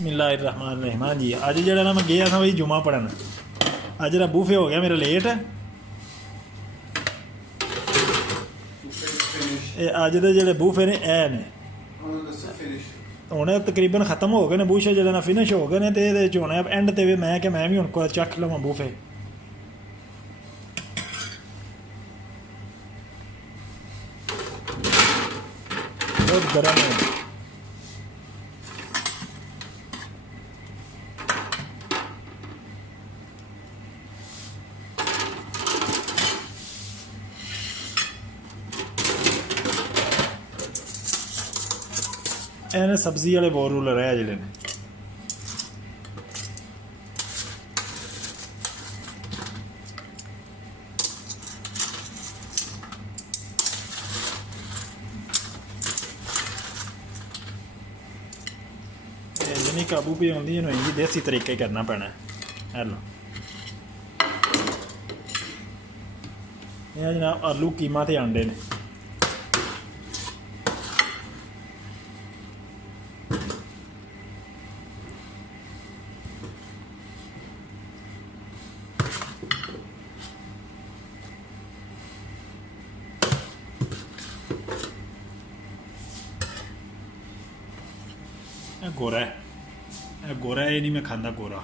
बिस्मिल्लाहिर्रहमानिर्रहीम। हाँ जी, अज जरा ना मैं गया था भाई जुमा पढ़न। अज जरा बूफे हो गया मेरा लेट। अज दे जेह्ड़े बूफे ने ए ने हुण तकरीबन खत्म हो गए ने। बूफे जेह्ड़े ना फिनिश हो गए ने ते एह्दे च होना एंड ते मैं कि मैं भी हुण कुदै चख लवां बूफे। बहुत गर्म है। सब्जी वाले बोर रूलर है जिले ने जिन्नी काबू भी आती है इंजी देसी तरीके करना पैना है। लो ये जनाब आलू कीमा ते आंडे ने। गोरा है, गोरा है, ये नहीं मैं खांदा गोरा।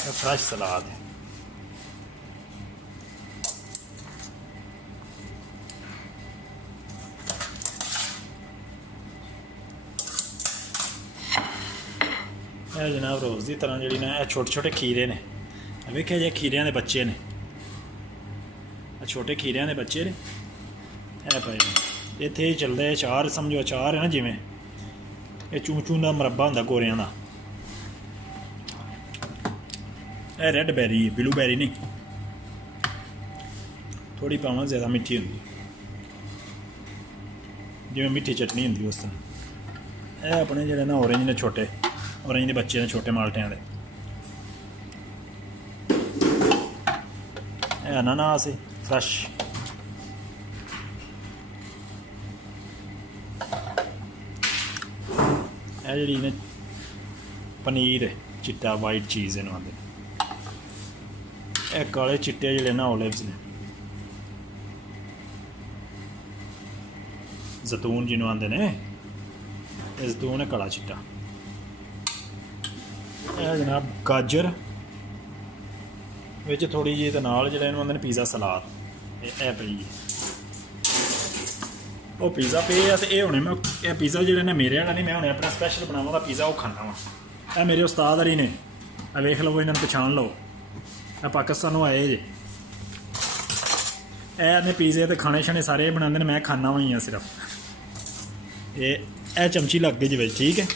फ्रेश सलाद है। जनाब रोज़ की तरह जी ना छोटे छोटे खीरे ने। वेख्या जे खीरिया के बच्चे ने, छोटे खीरिया के बच्चे ने पे इत्थे चलदा है अचार। समझो अचार है ना, जिमें ये चूं चूं का मरब्बा होंदा गोरियां दा। यह रेड बैरी ब्लू बैरी नहीं, थोड़ी पावां ज़्यादा मिठी होंदी, जिमें मिठी चटनी होंदी उस तरह। यह अपने जेह्ड़े ना ऑरेंज ने, छोटे ऑरेंज के बच्चे ने, छोटे माल्टियां दे। यह अनानास है फ्रैश। जी ने पनीर चिट्टा वाइट चीज़ इन्हू आते। यह काले चिट्टे जोड़े ना ओलिव्स ने, जैतून जिन्हों आते ने। यह जैतून है काला चिट्टा। यह जनाब गाजर विच थोड़ी जी नाल जो आते ने पिज़्ज़ा सलाद। यह पई वो पिज़्ज़ा पे है तो ये मैं यह पिज़्ज़ा जो मेरे वाला नहीं, मैं हूँ अपना स्पैशल बनावा पिज़्ज़ा वो खाना वा। यह मेरे उस्ताद अली ने, वेख लो इन्होंने पछाण लो। यह पाकिस्तानों आए जे। यह पिज़्ज़े तो खाने शाने सारे बनाते हैं, मैं खाना वा ही हाँ सिर्फ। ये चमची लग गई जी, ठीक है।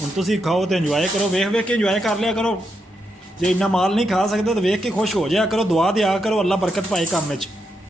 हुण तुसीं खाओ तो इंजॉय करो, वेख वेख के इंजॉय कर लिया करो। जे इन्ना माल नहीं खा सकते तो वेख के खुश हो जाया करो, दुआ दिया करो, अल्लाह बरकत पाए काम में।